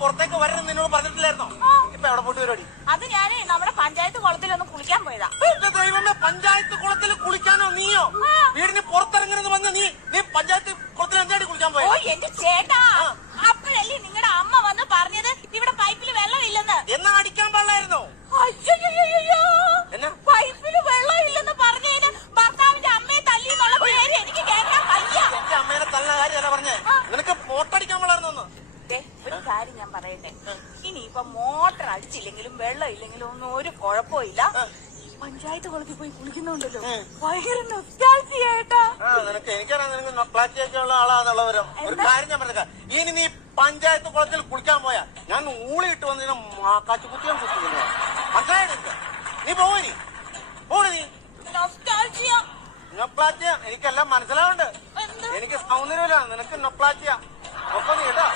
പുറത്തേക്ക് വരണം നിന്നോട് പറഞ്ഞിട്ടില്ലായിരുന്നോ? ഇപ്പൊ എവിടെ പോയിട്ട് പരിപാടി? അത് ഞാനേ നമ്മുടെ പഞ്ചായത്ത് കുളത്തിലൊന്ന് കുളിക്കാൻ പോയതാ. ദൈവമേ, പഞ്ചായത്ത് കുളത്തിൽ കുളിക്കാനോ? നീയോ വീടിന് പുറത്തിറങ്ങരുന്ന് പറഞ്ഞ നീ പഞ്ചായത്ത് കുളത്തിൽ എന്തായിട്ട് കുളിക്കാൻ പോയോ? ഓ എന്റെ ചേട്ടാ, അപ്പോഴല്ലേ നിങ്ങളുടെ അമ്മ വന്ന് പറഞ്ഞത് ഇവിടെ പൈപ്പിൽ വെള്ളമില്ലെന്ന്. എന്നാ അടിക്കാൻ പാടില്ലായിരുന്നോ? അയ്യോ, പൈപ്പില് വെള്ളമില്ലെന്ന് പറഞ്ഞതിന് ഭർത്താവിന്റെ അമ്മയെ തല്ലി എന്നുള്ള പേര് എനിക്ക് കേൾക്കാൻ വയ്യ. എന്റെ അമ്മേനെ തല്ലുന്ന കാര്യമല്ല പറഞ്ഞേ, നിനക്ക് മോട്ടടിക്കാൻ പാടായിരുന്നോ? ഒരു കാര്യം ഞാൻ പറയട്ടെ, ഇനിയിപ്പൊ മോട്ടർ അടിച്ചില്ലെങ്കിലും വെള്ളം ഇല്ലെങ്കിലും ഒന്നും ഒരു കുഴപ്പമില്ല. പഞ്ചായത്ത് കുളത്തിൽ പോയി കുളിക്കുന്നുണ്ടല്ലോ, ഭയങ്കര നൊസ്റ്റാൾജിയായിട്ടാ. നിനക്ക് എനിക്കറിയാം, നിനക്ക് നൊസ്റ്റാൾജിയൊക്കെ ഉള്ള ആളാന്നുള്ളവരും. ഒരു കാര്യം ഞാൻ പറഞ്ഞേക്കാം, ഇനി നീ പഞ്ചായത്ത് കുളത്തിൽ കുളിക്കാൻ പോയാ ഞാൻ ഊളിയിട്ട് വന്ന് കാച്ചുകുത്തിയാൻ കുത്തിക്കുന്നു. മനസ്സിലായിട്ട് നീ പോവനി നീ നൊസ്റ്റാൾജിയ. നൊപ്ലാറ്റിയ എനിക്കെല്ലാം മനസ്സിലാവുന്നുണ്ട്. എനിക്ക് സൗന്ദര്യമില്ല, നിനക്ക് നൊപ്ലാറ്റിയ. ഒപ്പം നീ കേട്ടോ.